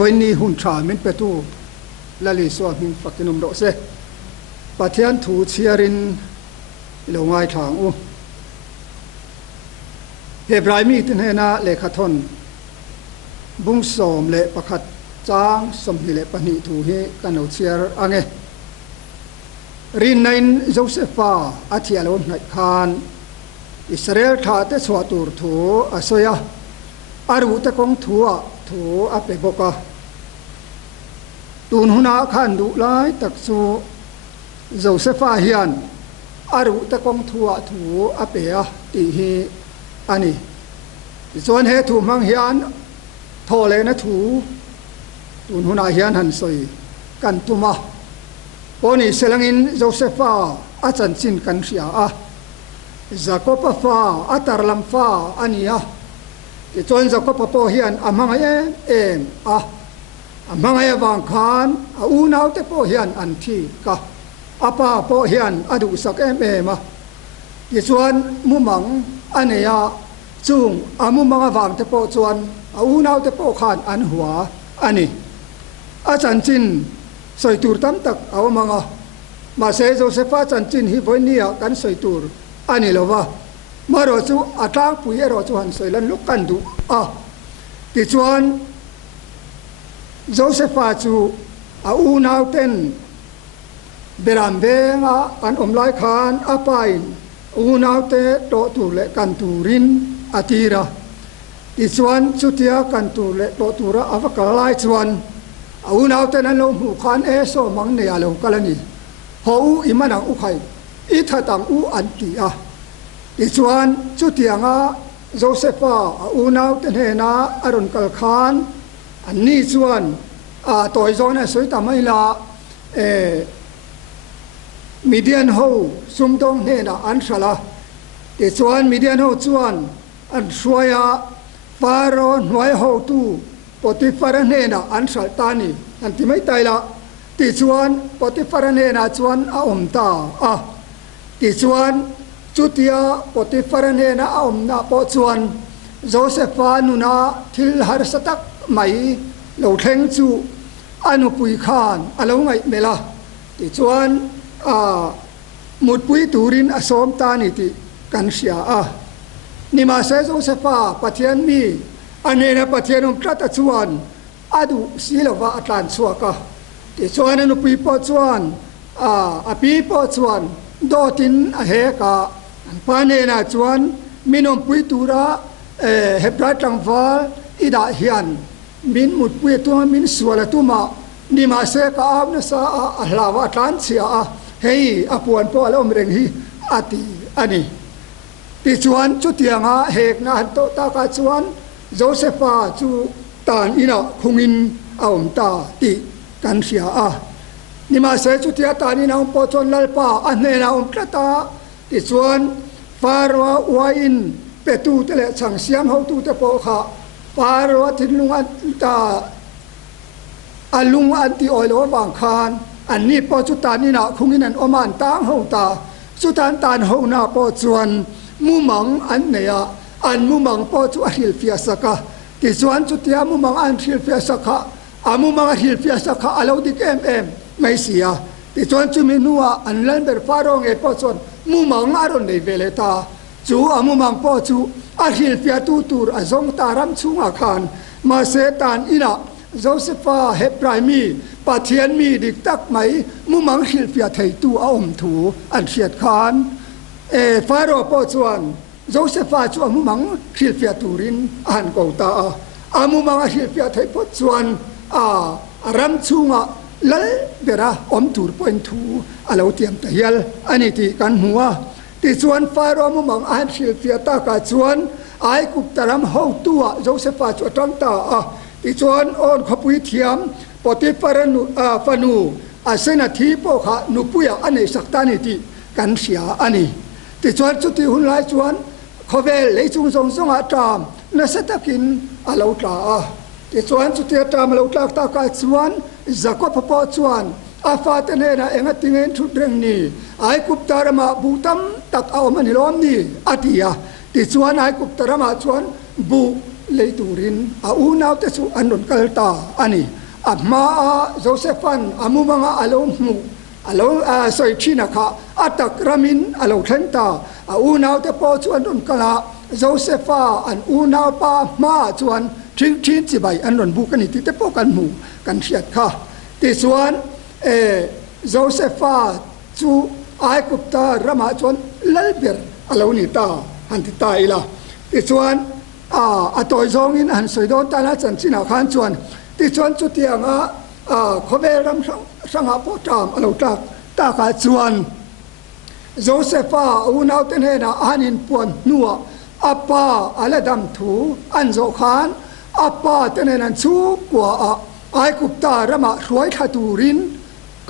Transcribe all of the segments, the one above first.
วันนี้หุ่นชามินเปตูละลิสวามินฟักกินุมโดเซปัทยันถูเชียรินลงไงทางอุเฮบรายมีตินเฮนาเลขาทนบุ้งสมเลประคัดจางสมหิเลปนิถูเฮกันเอาเชียร์อังเงรินในโจเซฟาอาทิอาลมไนคานอิสราเอลท่าเตสวาตูร์ถูอาสยาอารุตะกงถูอาเปบกะตูนหุนาขันดุไลตักสูโจเซฟาฮิอันอารุตะกงถูอาเปอะติฮีอันนี้ส่วนเหตุมังฮิอันโทเลนะถูตูนหุนาฮิอันหันสอยกันตุมาปนิเซลังอินโจเซฟาอาจันจินกันเสียอะจากกบฟ้าอัตรลำฟ้าอันนี้อะที่จวนจากกบปอฮิอันอามังเอ็มอะอามังวางคานอูนาวเตปอฮิอันอันที่กะอาปาปอฮิอันอดุสักเอ็มะที่จวนมุมังอันนี้อะจุงอามุมังวางเตปอจวนอูนาวเตปอคานอันหัวอันนี้อาจันจินสอยตูร์ตั้มตักเอามังอะมาเซโจเซฟาจันจินฮิวันนี้กันสอยตูร์อันนี้ละวะมารอจูอัตราปุยรอจูหันสอยลันลุกกันดูที่ชวนโจเซฟาจูอูนาวเต็นเบรามเบงอันอมไลคานอาไปอูนาวเตโตตูเลกันตูรินอาตีระที่ชวนชุดยากันตูเลโตตูระอวกาไลชวนอูนาวเตนั้นลงหูคานโซมังเนียลงกะลนี่พออิมันอังอุไข่อิทัตังอันตีที่ชวนชุดยางโจเซฟาอูนาวเตนเฮนาอรุณกัลคานอันนี้ชวนตัวจอนสวยตามไม่ละมีเดียนหูซุ่มตรงเฮนาอันสละที่ชวนมีเดียนหูชวนอันสวยฟาโรห์หน่วยหูตูปฏิฟารเนนาอันสัลตานีอันที่ไม่ตายละที่ชวนปฏิฟารเนนาชวนอาอมตาที่ชวนจุดยาปฏิฟารเนนาอาอมนาปอชวนโจเซฟานุนาทิลฮาร์สตักไม่เราเทงจูอนุปุยขานอะไรไงเมล่ะที่ชวนมุดปุยตูรินอสมตานิติกันเสียนี่มาเซโจเซฟาปัทยันมีอันนี้นะปัจจัยนมกระตัดชวนอดูสิลวะอัตลันสวกะที่ชวนนุปีปอชวนปีปอชวนโดตินเฮกะปานเนนะชวนมินอมปุยตูระเฮบรัตังฟาอิดาฮิอันมินมุดปุยตัวมินสวละตุมานี่มาเสกอาบนะสาอัลลาวะอัตลันเสียเฮ้ยอปวนปอแล้วอมเรงฮีอาติอันนี้ที่ชวนจุดยังเฮกนะโตตากาชวนโจเซฟาจูตานอินะคุงินเอามตาติกันเสียนี่มาเสจุติยาตานินาอุปจนลัลปาอันเนนาอุมกระตาที่ส่วนฟาโรห์วาอินเปตูเตเลสังเสียมเขาตูเตโปค่ะฟาโรห์ทิลุงอันตาอันลุงอันติออยโลบางคานอันนี้ปอจุตานินาคุงินันอมันตางเขาตาสุตานตานเขานาปอจวนมุมังอันเนียอันมุมังปอจุอหิลฟิอาสกะที่ส่วนจุดที่มุมังอันหิลฟิอาสกะมุมังหิลฟิอาสกะอาลาวดิกไม่เสียที่ส่วนจุมินัวอันเล่นเบอร์ฟาโรงปอจวนมุมังอารอนในเวเลตาจูมุมังปอจุอหิลฟิอาตูตูร์จงตารำชุงอาคารมาเสตานอินะโจเซฟาเฮบรายมีปาเทียนมีดิกตักไหมมุมังหิลฟิอาไทตูอาอมถูอันเฉียดคานฟาโรปอจวนโจเซฟาจูอามุมังฮิลฟิอาตูรินอันกอตาอามุมังฮิลฟิอาไทยปอจวนรัมชุงลัลเบระอมตูร์ปอยทูอาลาวเตียมตะเฮลอันนี้ที่กันหัวที่จวนฟาโรมุมังอันฮิลฟิอาตากาจวนไอกุบตารำเฮาตัวโจเซฟาจูตั้งตาที่จวนออนขบุยเทียมปฏิฟารนุฟานูเสนาทีปอขานุปุยอันนี้สักตานิติกันเสียอันนี้ที่ชวนจุดที่หุ่นไล่ชวนเขาเวลเลยจุงทรงอาจามน่าสตักินอาลาวตาที่ชวนจุดที่อาจามอาลาวตาตากาชวนจักรพรรดิชวนอาฟาเตเนนะเองติเงินชุดเร่งนี้ไอ้กุบตารมาบูตัมตักเอามันหิลอมนี่อาทิยาที่ชวนไอ้กุบตารมาชวนบู เลยตูรินอูนาวเตสุอันนุนกัลตาอันนี้มาโจเซฟันมุมังอารมณ์อารมณ์สอยชินักอัตกรามินอารมณ์เข่งตาอูนาวเตปอชวนนุนกัลโจเซฟาอันอูนาวปามาชวนทิ้งจีบอันนุนบุกันนี่ที่เตปอกันหมู่กันเชียดค่ะที่ส่วนโจเซฟาจูไอกุปตารามาชวนลัลเบียร์อารมณ์นี่ตาหันติตาอีละที่ส่วนตัวจงอินหันสวยโดนตาลจันชินาขันชวนที่ชวนจุดเตียงเขาเวรำสังหาพจามอารมณ์ตาขาชวนโจเซฟาอูนาวเตนเฮนาอานินปวนนัวอาป้าอะไรดำถูอันโจขานอาป้าเตนเฮนันชูกว่าไอกุปตารามาสวยขาตูริน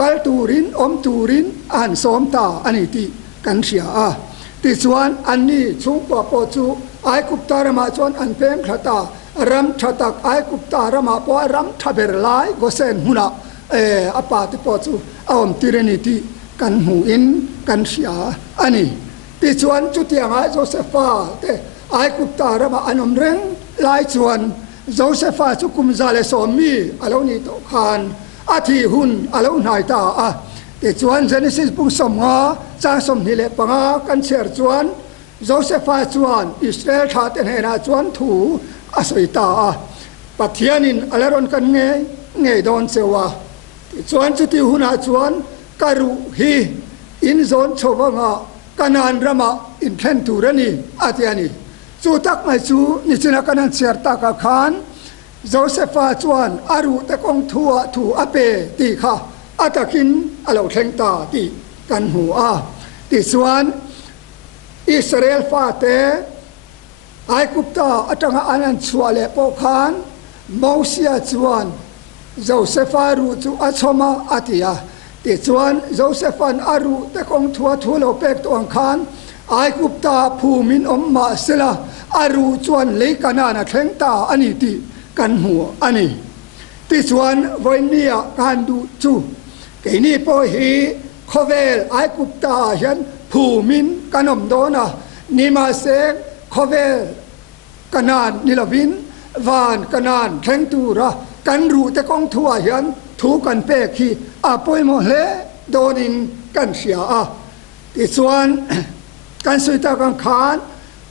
กัลตูรินตูรินอันสมตาอันนี้ที่กันเสียที่ส่วนอันนี้ชุงกว่าปอจูไอกุปตารามาชวนอันเพ่งขตารำชะตักไอกุปตารามาปอรำทับเบรไลก็เซนหุนะอาป้าที่ปอจูติเรนิตีกันหูอินกันเสียอันนี้ที่ส่วนจุดที่ยังโจเซฟาแต่ไอกุปตารามาอันอมเร่งหลายส่วนโจเซฟาสุกุมซาเลสอมีอารมณ์นี้ตกขานอาทิหุ่นอารมณ์นายตาที่ส่วนเจเนซิสปุ่งสมงาจางสมนิเลปังกันเชียร์ส่วนโจเซฟาส่วนอิสราเอลชาติเนนาส่วนถูอาศัยตาปัทยานินอารมณ์กันเงยโดนเสวะส่วนจุดที่หุ่นส่วนการุฮีอินโซนชวงกันานรามาอินเทนตูรนีอาทิยานีจูตักไม่จูนิชนากันนันเชียร์ตากขานโจเซฟาส่วนอารุตะกงทัวถูอเปตีค่ะอาตะกินอารมณ์เข่งตาตีกันหัวตีส่วนอิสราเอลฟาเตไอกุปตาอัตงอานันชัวเลปอขานมอสิอาส่วนโจเซฟารูจูอัชมาอาทิยาที่ส่วนโจเซฟันอารุแต่คงทัวโลเปกตัวอังคารไอกุปตาภูมินมาเสลาอารุชวนเลกานานะเข่งตาอันนี้ที่กันหัวอันนี้ที่ส่วนวันนี้การดูจูเกนี่พอฮีโคเวลไอกุปตาเห็นภูมินกันอมโดนะนิมาเซกโคเวลกันนานนิลวินวานกันนานเข่งตูระกันรู้แต่คงทัวเห็นถูกันเปกที่ป่วยหมดเลยโดนินกันเสียที่ส่วนกันสุดตากันขาน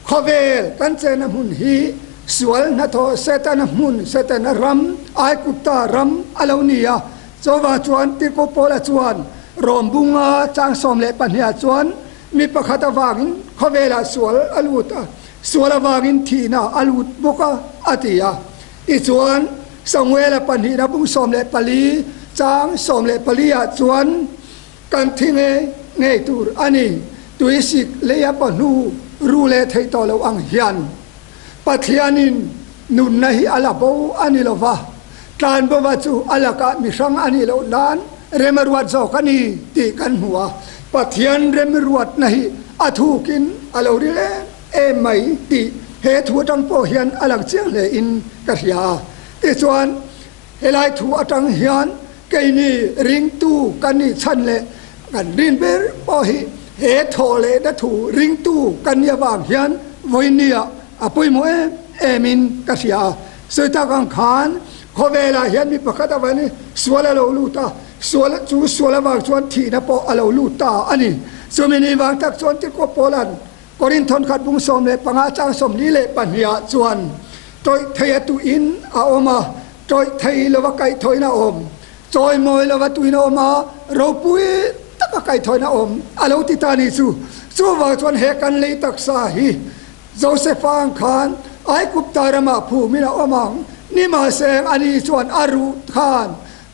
โคเวลกันเจนหุ่นฮีสวลนัทโอเซตันหุ่นเซตันรำไอกุปตารำอลาวเนียโจวาจวนติโกโปลาจวนรวมบุงจางสมเลปัญญาจวนมีประคตวางินโคเวลสวลอลูตสวลวางินทีน่าอลูตบุกอาติยาที่ส่วนสังเวลปัญหาบุงสมเลปลีจางสมเลปลีอาจวนกันทิ้งเงยตูรอันนี้ตัวสิกเลียปนูรูเลเทตอลอังเฮียนปัทยานินนุนนาฮิอาลาโบอันนี้ละวะการบวชจูอาลากามิสังอันนี้ละลานเรมรวดโซกันนี้ตีกันหัวปัทยานเรมรวดนาฮิอาทูกินอาลาริเลไม่ตีเหตุหัวจังโปเฮียนอาลักเจียงเลอินกัศยาที่ส่วนเฮลัยถูอัตังเฮียนเกนี่ริงตู้กันนี่ชันเลกันดินเบอร์ปอฮิเหตุโทเลดถูริงตู้กันยาวางเฮียนวันนี้ปุยโมมินกัศยาสุดท้ายกังขานโคเวลาเฮียนมีประคตวันนี้สวลาลูตาสวลจูสวลาวางชวนทีนะปออาลูตาอันนี้สมินีวางตักชวนที่โกโปลันกอรินทนขัดบุงสมเลปังอาจางสมนี้เลปัญญาชวนโดยเทียตุอินอาอมาโดยเทียลวะไก่ถอยนาอมจอยมวยลวะตุอินอมาเราปุยตักไก่ถอยนาอมอาลูติตานิสู้วางชวนเฮกันเลยตักสาฮีโจเซฟอังคารไอกุปตารามาภูมินาอมังนี่มาเสงอันนี้ส่วนอารุขาน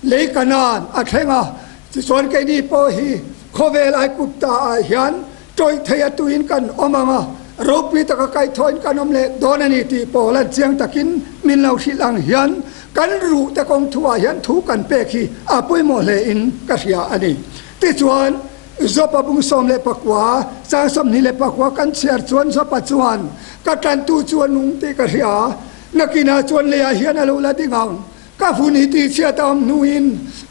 เลกานานอัเทงส่วนแกนี่พอฮีโคเวลไอกุปตาเฮียนโดยเทียตุอินกันอมังรูปีตะกไก่ถอยกันอมเลโดนนี่ตีโปลันเจียงตะกินมินเลาชิลังเฮียนกันรู้แต่กองทัวเฮียนถูกันเปกีปุยโมเลอินกัศยาอันนี้ที่ส่วนจบบุงสมเลปักว่าจางสมนิเลปักว่ากันเสียจวนจบจวนกักันตูจวนนุงตีกัศยานักกินาจวนเลียเฮียนอลูลาดิงังกัฟูนิตีเชียตามนูอิน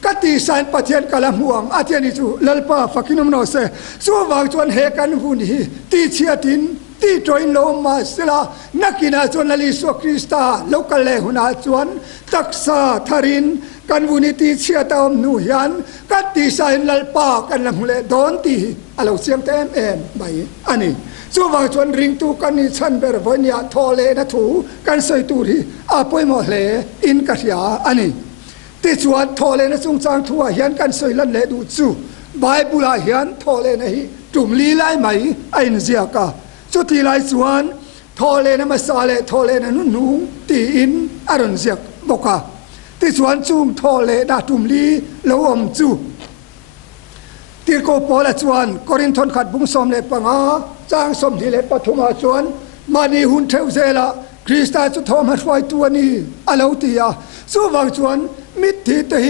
กัตีสานปัทยันกะละห่วงอาเทียนิจูลัลปาฟักินมโนเซสู้วางจวนเฮกันฟูนิตีเชียติน ที่จอยลมมาสละนักกินาจวนลิสวคริสตาโลกเลหุนาจวนตักษาทารินกันวุนิติเชียตอมนุยันกัดติสายนัลปากันลังเลดอนตีอาเราเสียงเต็มไปอันนี้ส่วนจวนริงตูกันนี่ฉันเบรวันยาทอเลนะถูกันใส่ตูรีอาป่วยหมดเลอินกัสยาอันนี้ที่จวนทอเลนะสงจางทัวเฮียนกันใส่ลันเลดูจูไบเบิลเฮียนทอเลนะฮีจุ่มลีไลไหมไอ้นเสียกาสุดที่ไลจวนทอเลนะมาซาเลทอเลนะนุ่งตีอินอารอนเสียกบอกว่าที่สวนจุ่มทอเลดาจุ่มลีแล้วอมจูที่โกปอละจวนกอรินทอนขัดบุ้งสมเลปังอาจางสมที่เลปฐุมาจวนมานีหุนเทวเซละคริสต์จุดทอมาช่วยตัวนี้อาเลวตียาสู้วังจวนมิตรที่ตี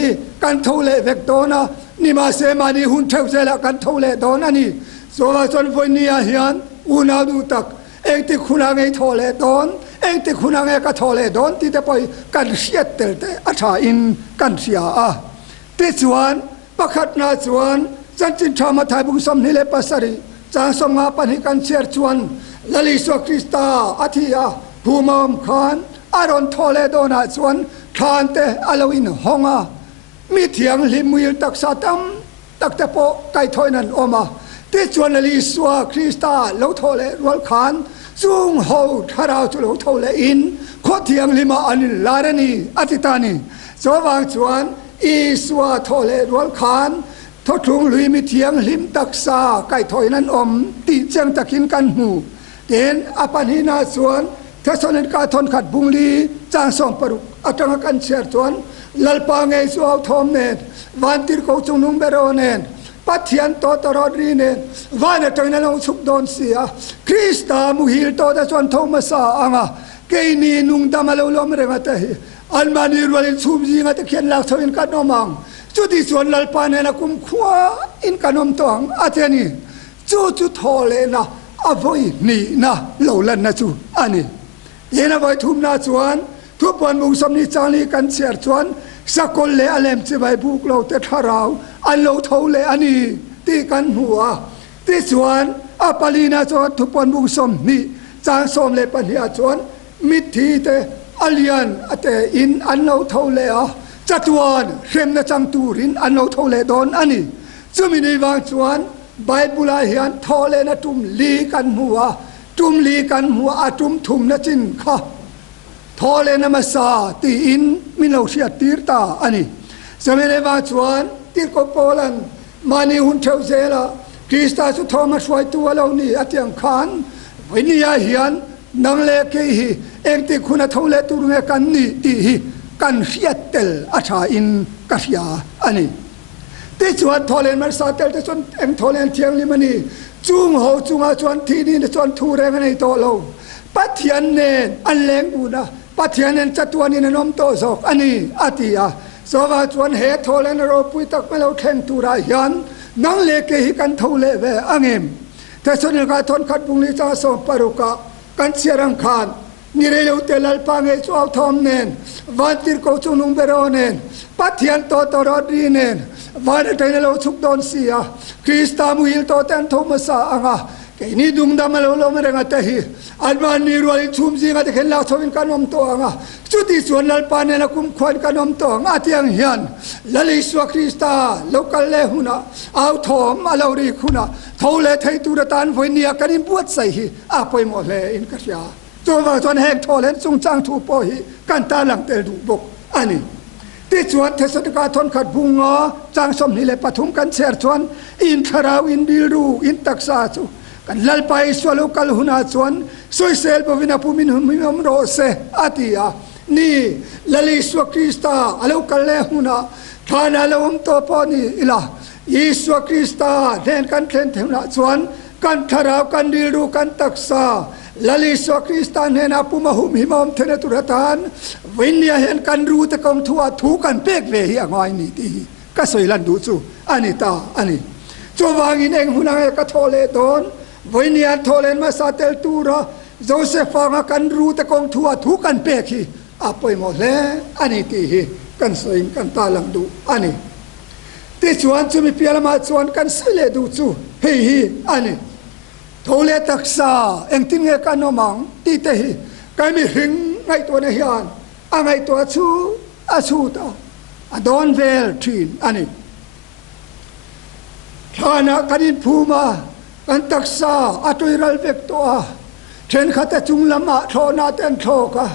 กันทเลเวกโดนะนี่มาเสมานีหุนเทวเซละกันทเลโดนะนี่สู้วังจวนวันนี้เฮียนอุณาดูตักเองที่คุณางไงทเลโดนเองที่คุณางไงก็ทเลโดนที่จะไปกันเสียเตลเตอาชาอินกันเสียที่จวนประคัดนาจวนจันจินชามาไทยบุญสมนิเลปัสริจางสงาปันหิกันเชียร์ชวนลลิสวคริสตาอาทิยาภูมามขานอารอนทอเลโดนาชวนทานเตอลวินฮองามีเถียงลิมวิลตักซาตัมตักเตโปไก่ถอยนันออกมาที่ชวนลลิสวคริสตาเลวทอเลรวลขานซุงโฮทาราวจุลทอเลอินขอเถียงลิมาอันลาเรนีอติตานีสว่างชวนอีสวาทอเลรวลขานทศทุงลุยมิเทียงลิมตักษาไก่ถอยนั้นอมตีเจียงตะกินกันหูเห็นอปันหินาสวนเทศนิกาทนขัดบุงลีจางส่งปรุกอัตงกันเชียร์สวนลัลปางไงสวาวทอมเนตวันติรโกจุงนุงเบโรเนตปัทยันโตตรอดรีเนตวันจังนั้นเราสุกโดนเสียคริสตามุฮิลโตแต่ส่วนทอมาสาอ่างเกนีนุงดามาเลวลมเรงาเตหิอันมานีรวลินซูบจีงาตะเขียนหลักสวินกันนมังจุดที่ส่วนลัลปานนะกุมขวาอินกันนมตองอาเทนีจุดทอเลนะอภัยนี่นะเหล่าลันนะจูอันนี้เย็นเอาไว้ทุ่มนาจวนทุกวันมุงสมนิจารีกันเสียจวนสักคนเลอเลมจะไปบุกเราแต่ทาราวอันเราเท่าเลอันนี้ตีกันหัวที่ส่วนอปาลีนาจวนทุกวันมุงสมนี่จางสมเลปัญญาจวนมิทีเตอเลียนเตอินอันเราเท่าเลจัตวันเข็มนะจังตูรินอันเราทอเลดอนอันนี้จะมีในวางส่วนไบเบิลเฮียนทอเลนะจุมลีกันหัวจุมลีกันหัวอาจุมทุมนะจินค่ะทอเลนะมาซาตีอินมิเลวเชียตีร์ตาอันนี้จะมีในวางส่วนที่กบโลันมานีหุนเทวเซละคริสต์สุดทอมาช่วยตัวเรานี่อาเตียงขานวิญญาเฮียนนังเลเกฮีเองที่คุณทอเลตุรงกันนี่ตีฮีกันเสียเตลอาชาอินกัสยาอันนี้ที่ชวนทอเลนมันสาเตลที่ชวนเอ็มทอเลนเทียงลิมันนี่จุงหูจุงอาชวนที่นี่ชวนทูเรงในโตโลปัทยันเนนอันเลงบูนะปัทยันเนนจัตวันนี่นมโตศกอันนี้อาทิยาสวัสดิ์ชวนเฮทอเลนโรปุยตักไม่เราเข่งตุรายันนังเลเกหิกันทูเลเวอังเอ็มแต่ส่วนในการทนขัดบุงลิจาสปารุกะกันเสียรังคานนี่เรื่องเตลัลปังเอชวาวทอมเนนวันติรโกจุนุงเบโรเนนปัทยันโตตรอดรีเนนวันเตนเราสุกโดนเสียคริสตามุฮิลโตเตนโทมาสาอ่างแค่นี้ดุงดามาโลมเรงาเตหิอันวันนี้รวยชุมซีงาเตเข็นลาวสวินกันนมโตอ่างจุดที่ส่วนลัลปานเนนกุมขวัญกันนมโตอ่างอาเทียงเฮียนลลิสวคริสตาโลกัลเลหุนะเอาทอมอาลารีขุนะทอเลไทตุรตานวันนี้กันอินบวชใส่หิอาไปหมดเลยอินกัสยาตัวว่าจวนแหกทอเลนซุงจางถูปอหิกันตาหลังเตลดูบกอันนี้ที่จวนเทศกาลทนขัดบุงจางสมนิเลปฐุมกันเสียจวนอินทราวอินบิรูอินตักษาจูกันลัลไปสวลุกัลหุนาจวนสวยเซลบวินาภูมินมิมโรเซอาติยานี่ลลิสวคริสตาอลุกัลเลหุนาทานาลวมโตปอนีอิลายิสวคริสตาเดนกันเทนเทวนาจวนกันทราวกันดิรูกันตักษาลลิสวคริสตานเฮนาปุมาหุมิมอมเทนตุรตานวิญญาเห็นกันรู้ตะกงทัวถูกันเปกเวหิอ่างอยนี่ที่ก็สวยลันดูจูอันนี้ตาอันนี้จวางินเองหุนังเอกทอเลดอนวิญญาทอเลนมาซาเตลตูระโจเซฟฟังกันรู้ตะกงทัวถูกันเปกหิอาไปหมดแล้วอันนี้ที่กันสวยกันตาลังดูอันนี้ที่ชวนจะมีเพียรมาชวนกันสิเลดูจูเฮอันนี้ท thâu lệ đặc sa anh tin nghe cái nó mỏng tí tê cái mi hình ngay tuổi này hiền ngay tuổi chú ta đón về truyền anh thà na cái đi phù mà cái đặc sa tôi ra việc to trên khát chung lắm mà thọ na tên thọ cả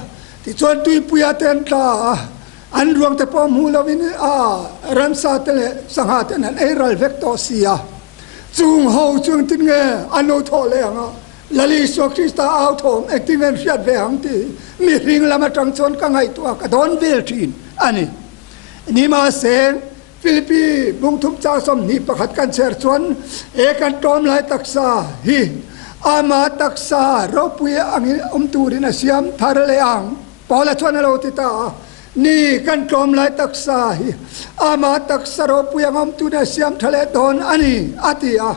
thì cho tôi bùa tên ta anh ruộng tập mù là vin ram sa tên sang hạ tên anh ra việc to xia chung hậu chung tin nghe anh nói thọ lệ ngà lali so Krista áo thom anh tin nghe phiat về hàng thì mi ring làm trăng chôn cả ngày tua cả đón về truyền anh ni mà sen Philippines bung thum cha som ni pakhat kan cher chon e kan tom lai taksa hi ama taksa ropui ang turin asiam thar le ang pawlna chon lo ti ta ni kan tom lai taksa hi ama taksa ropui ang turin asiam thale don ani atia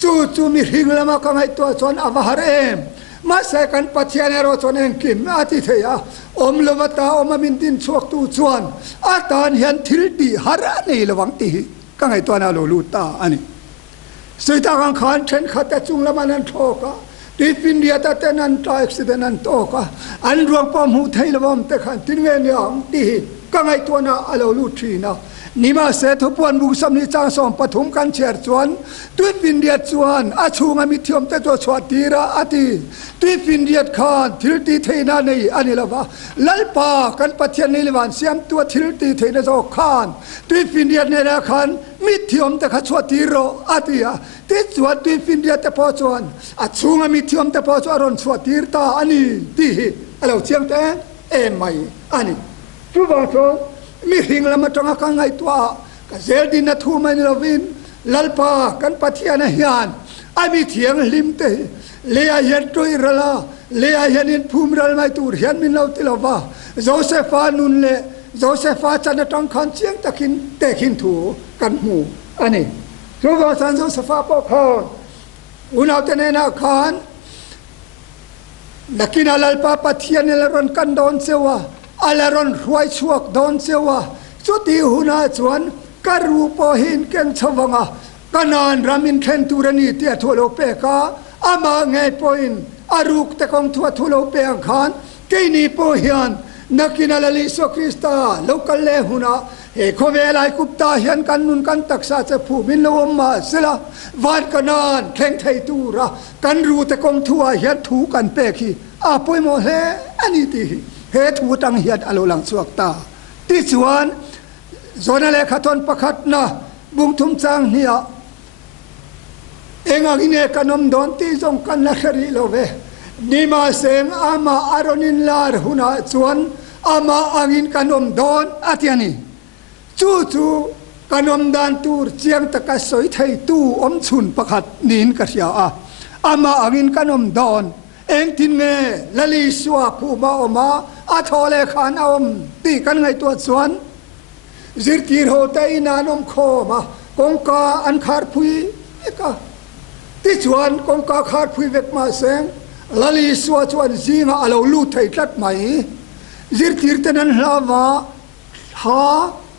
chu mi hing lama ka ngai to chon avahar em ma se kan Pathian ero chon eng kim ati theia om lawata om min tin chuak tu chuan atan hian thil ti har nei lawang ti ka ngai to na lo lu ta ani soita kan khan then khata chung lamanan thoka If India ta tenan ta accident an toka an ruang pom hu thei lawam te khan tin nge niang ti ka ngai to na alo lu thina nima se thopuan bu sam ni chang som pathum kan cher chuan tuip India chuan a chunga mi thiom te to chhuatira ati tuip India khan thilti theina nei ani lawa lalpa kan Pathian nei lewan siam tu thilti theina zo khan tuip India ne ra khan mi thiom te kha chhuatiro atia te chuan tuip India te po chuan a chunga mi thiom te po chu aron chhuatir ta ani ti alo chiang te em mai ani tu ba chu mi hing lama tanga ka ngai tua ka zel din na thu mai lovin lalpa kan Pathian hian ami thiang lim te le a yen toi rala le a yen in phum ral mai tur hian min lo tilova Josepha nun le Josepha chana tang khan chiang takin te khin thu kan mu ani so wa san Josepha po khan unaw te na khan nakina lalpa Pathian le ron kan don sewa alaron huai chuak don sewa chuti huna chuan karu po hin ken chawanga kanan ramin then turani tia tholo pe ka ama ngei point aruk te kong thua tholo pe ang khan keini po hian nakina lali so Krista local le huna he khovelai kupta hian kan nun kan taksa che phu min lo ma sela van kanan theng thei tura kan ru te kong thua hian thu kan pe khi a poi mo he ani ti he thu tang hiat alo lang chuak ta ti chuan zona le khaton pakhat na bung thum chang nia enga ine kanom don ti jong kan la khari love nima seng ama aronin lar huna chuan ama angin kanom don atiani chu kanom dan tur chiang taka soi thei tu om chun pakhat nin ka ria a ama angin kanom don eng tin nge lali suwa phu ma oma a thole khan om ti kan ngai to chuan zirtir ho te inanom kho ma kongka an khar phui eka ti chuan kongka khar phui vek ma seng lali suwa chuan zinga alo lu thei tlat mai zirtir tenan hlawa ha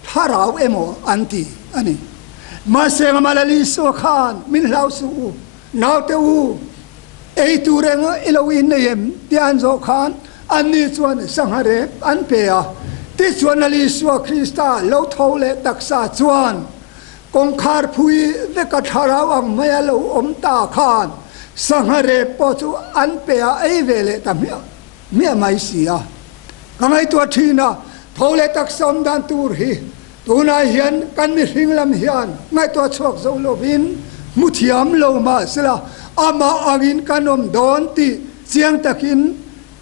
tharau emo anti ani ma seng ma lali suwa khan min hlau su naw te u ei tureng elowin nem tian zo khan ani chuan sanghare an pe a ti chuan ali suwa Krista lo thole taksa chuan kong khar phui ve ka tharau ang maya lo om ta khan sanghare po chu an pe a ei vele tamia mi mai sia kangai to thina thole taksam dan tur hi tuna hian kan mi hringlam hian ngai to chok zo lovin muthiam lo ma sela ama agin kanom don ti chiang takin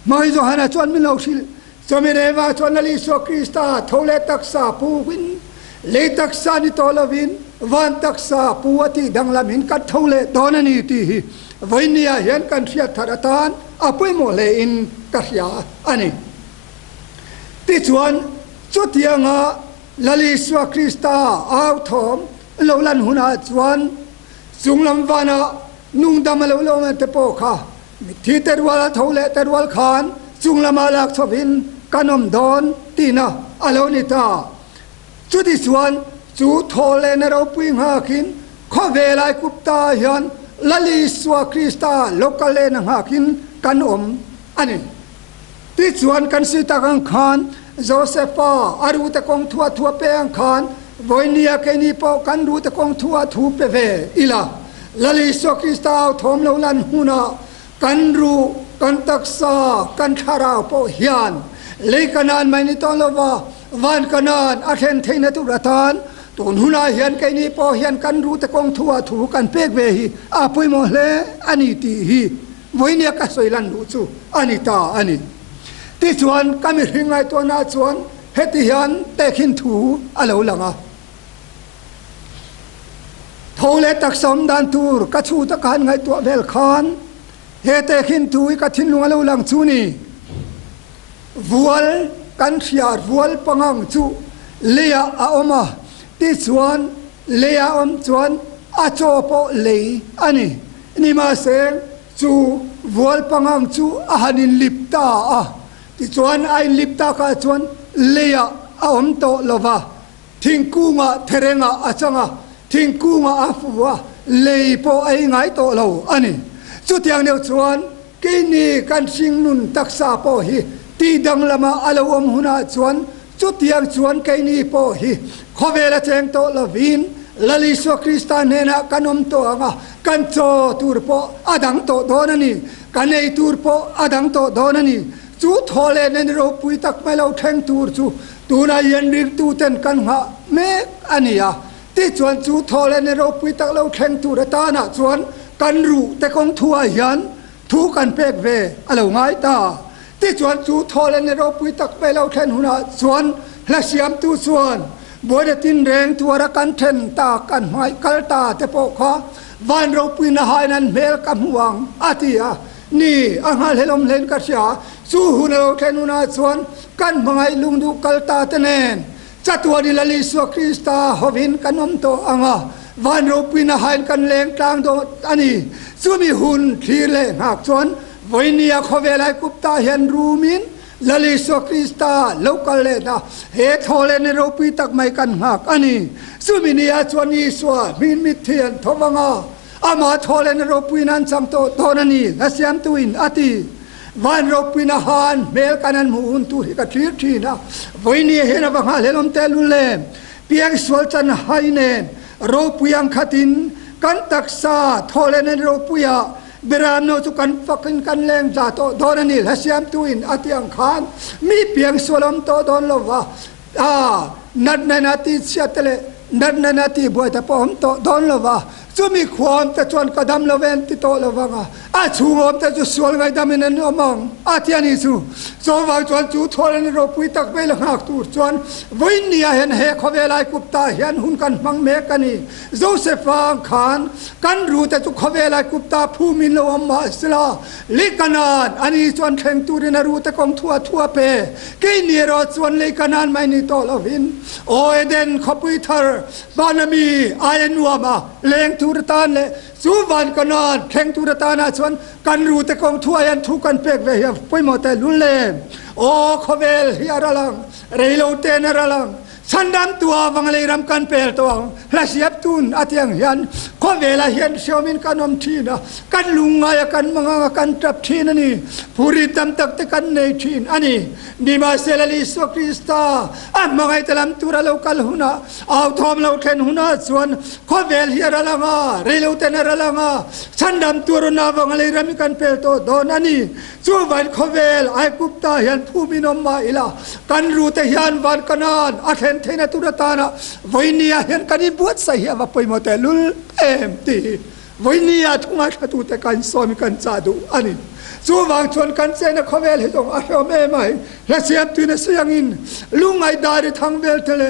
mai zo hana chuan min lo thil chomerewa chuan ali so Krista thole taksa pu win le taksa ni tolovin van taksa puati danglam hin kat thole don ani ti voinia hian kan thia tharatan apoi mo le in kahya ani ti chuan chutianga lali so Krista au thom lo lan huna chuan chunglam wana nung damalo lo te po kha thi terwala thole terwal khan chunglama lak thobin kanom don tina alonita chu this one chu thole na ro pui nga khin kho velai kupta hian ละลีสวาคริสตาโลกาเลนหากินกันอันนี้ที่ส่วนกันสิตากังคานโจเซฟาอารูตะกงทัวเปอังคานวอยเนียเกนีปอกันรูตะกงทัวเปเวอิลาละลีสวาคริสตาทอมเลลันหุนากันรูกันตักษากันทาราวปอฮิยันเลกันนานไม่นิตอนลวาวันกันนานอาเทนเทนตุรทานตุนหุนาเฮียนเกนีปอเฮียนกันรูตะกงทัวถูกันเปกเวฮีอาปุยโมเลอันนี้ตีฮีวอยเนียกัสวยลันรูจูอันนี้ตาอันนี้ที่ส่วนก็มีหิงไงตัวนาส่วนเฮติยันเตขินถูอะไรหลังทงเลตักสมดันตูร์กัชูตะการไงตัวเวลคานเฮเตขินถูกัทินลุงอะไรหลังจูนี่วัวกันเสียวัวปังจูเลียอามาที่ส่วนเลียส่วนอาโจโปเลยอันนี้มาเสงจูวัวปังจูอาหันินลิปตาที่ส่วนไอ้ลิปตาก็ส่วนเลียโตลวะทิ้งกูงะเทเรงะอาจังทิ้งกูงะอาฟัวเลยพอไอ้ไงโตเราอันนี้สุดอย่างเดียวส่วนกินีกันสิงนุนตักษาพอฮีที่ดังละมาอาลาวมหุนาส่วนสุดอย่างส่วนกินีพอฮีขเวลาเจงโตละวินละลิสวคริสตานเนนะกันโตกันโจตูร์พออดังโตโดนันนี่กันไอตูร์พออดังโตโดนันนี่จูทอเลนเราปุยตักไม่เราแทงตูร์ตูนายันริกตูเต็นกันหาเมกอันนี้ที่ส่วนจูทอเลนเราปุยตักเราแทงตูร์ตานะส่วนกันรู้แต่คงทัวยันทุกันเปกเวอะไรง่ายตาที่ส่วนจูทอเลนเราปุยตักไม่เราแทงหุนาส่วนและเสียมตูส่วนบัวเดตินแรงตัวรักันเทนตากันหายกัลตาแต่ปกข้าวันเราปุยนาหายนั้นเมลกำหวังอาทิยานี่อาหารเฮลมเลนกัศยาสู้หุนเราเทนุนาส่วนกันมังไอลุงดูกัลตาเตเนนจัตวานิลลิสวคริสตาฮวินกันโตวันเราปุยนาหายกันเลงกลางโดอันนี้สู้มีหุนทีเลงหักส่วนวันนี้ขเวลัยกุปตาเห็นรูมินลลิสวคริสตาโลกาเลนะเฮทอเลนเราปุยตักไม่กันหักอันนี้สู้มีเนียส่วนนี้ส่วนมินมิเทียนทวังอามาทอเลนเราปุยนันสัมโตโตนันนี่และเสียมตุอินอาทิวันเราปุยนาหานเมลกันันมุนตุฮิกทีทีนะวันนี้เห็นว่าหาเลลมเตลุเลเพียงสวลจันไฮเนนเราปุยังขัดินกันตักษาทอเลนเราปุยเบรามโนจุกันฟักกันแรงจ่าโตโดนันนี่และเสียมตุอินอาทิอังคารมีเพียงสวลมโตโดนลวะนัดนาทีเสียเตเลนัดนาทีบัวแต่พอมโตโดนลวะจะมีความแต่จวนกระดำละเวนติโตละวังชูงอมแต่จะสวลไงดำนั้นอมังที่อันนี้สูวางจวนจูทอลนเราปุยตักไปละหักตูจวนวินเนียเห็นเฮขเวลายกุปตาเห็นหุ่นกันมังเมกันนี่โจเซฟฟังขานกันรู้แต่จุขเวลายกุปตาผู้มินละวัมมาสลาลิกนานอันนี้จวนแข่งตูรินารู้แต่กองทั่วเปกินเนรอจวนลิกนานไม่นิโตละวินโอเอเดนขปุยทาร์บานามีอายันวัวมาเลงตูรตานเลสู้วันกันนานแข่งตูรตานาชวนกันรู้แต่กองทั่วยันทุกันเปกเวียไปหมดแต่ลุนเลโอ้ขเวลเฮียระลังเรโลเตนระลังฉันดำตัววังเลยรำกันเปลตัวและเสียบตุนอาทิยังยันขเวลเฮียนเชียวมินกันอมทีนะกันลุงไงกันมังกันจับทีนั่นนี่ผู้ริตำตักตะกันในทีนอันนี้ดีมาเซลลิสวคริสตามังไงตะลำตัวเรากัลหุนาเอาทอมเราเทนหุนาส่วนขเวลเฮียระลังเรโลเตนระลังฉันดำตัวรนาวังเลยรำกันเปลตัวโดนอันนี้สู้วันขเวลไอกุปตายันผู้มินอมมาอิละกันรู้แต่ยันวันกันนานอาเทนเทนตุรตานะวันนี้เห็นกันนี่บวชใส่ว่าไปหมดแต่ลุลตีวันนี้ทุ่งอาชตุแต่กันสอนกันจาดูอันนี้สู้วางชนกันเซนขเวลให้ตรงอาชมใหม่และเสียบตุนเสียงอินลุงไอดาริทางเวลเทเล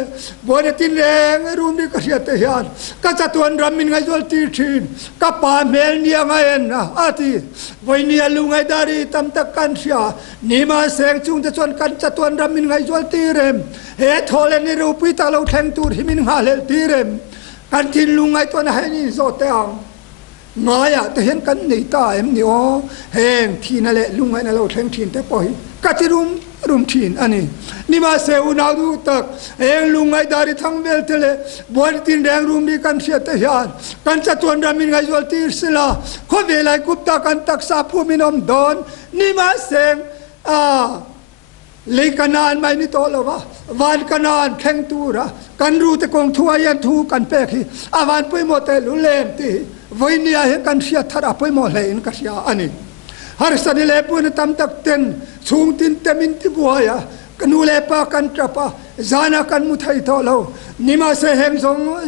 บัวเดตินแรงรูมดีกระเทียตยันก็จะตัวรำมินไงจวลตีชินก็ป่าเมลเนียไงนะอาทิวันนี้ลุงไอดาริตำตะกันเสียนี่มาเสียงจุงจะชนกันจะตัวรำมินไงจวลตีเรมเฮทอเลนิรูปิตาเราแทงตูหิมินหาเลตีเรมกันทินลุงไอตัวนั้นให้นี่โซเตอังงายแต่เห็นกันในตาเอ็มนี่อ๋อแหงทีนั่นแหละลุงไงนั่นเราแทงทีนแต่ปล่อยกัติรุม รุมทีนอันนี้นี่มาเซอุนาดูตักเองลุงไงดาริทั้งเบลเทเลบวชตินแรงรุมดีกันเสียเทียนกันจะตวนรามินไงจวลตีสิลาข้อเวลัยกุปตากันตักษาผู้มินอมดอนนี่มาเซงเลยกันนานไม่นิโตละวะวันกันนานแข่งตูระกันรู้แต่กองทัวยันทูกันเปกฮีอาวันไปหมดแต่ลุเลมตีวันนี้เห็นกันเสียทาราไปหมดเลยกันเสียอันนี้harsatna lepun tam tak ten chung tin temin ti buaya kanu lepa kan trapa zana kan muthai tholo nima se heng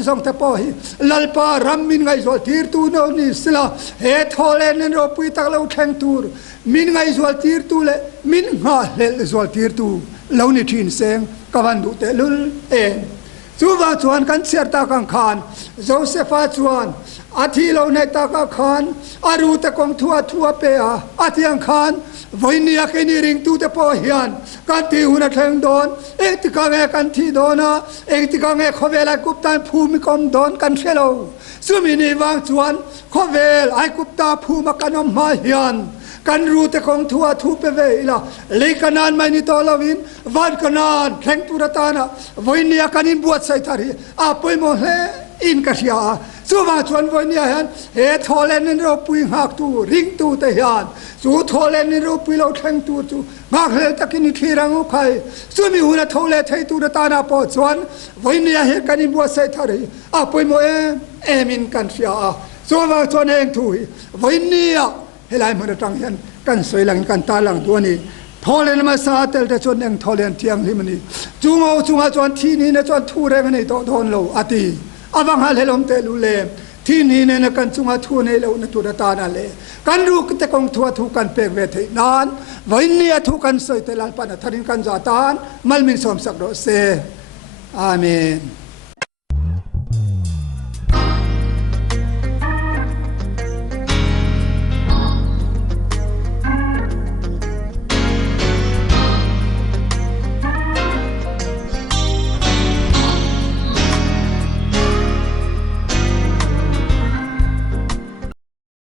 zong ta po hi lalpa ram min ngai zol tir tu no ni sila he thole nen ro pui tak lo theng tur min ngai zol tir tu le min nga le zol tir tu lo ni thin seng kawan du te lul en chuwa chuan kan serta kang khan josepha chuan athi lo nei ta ka khan aru te kong thua pe a athiang khan voinia ke ni ring tu te po hian kan ti huna theng don ek ti ka nge kan thi dona ek ti ka nge khowela kuptan phumi kom don kan khelo sumi ni wang chuan khovel ai kupta phuma kanom ma hian kan ru te kong thua thu pe ve ila le kanan mai ni to lovin van kanan theng tu ratana voinia kanin buat sai thari a poi mo he in ka sia chuwa chuan voinia han he tholen nin ro pui hak tu ring tu te hian chu tholen nin ro pui lo theng tu chu ngak hle takini thirang u khai sumi huna thole thei tu ratana po chuan voinia he kanin buat sai thari a poi mo emin kan sia chuwa chuan eng thu voinia helai mun tang hian kan soilang kan talang tu ni tholen ma sa tel te chon eng tholen thiang hi mani chunga chon thi ni na chon thu reng nei to thon lo ati awang hal helom te lu le thi ni ne na kan chunga thu nei lo na tu da ta na le kan ru te kong thu kan pek ve the nan voinia thu kan soi te lalpan tharin kan za tan malmin som sak do se amen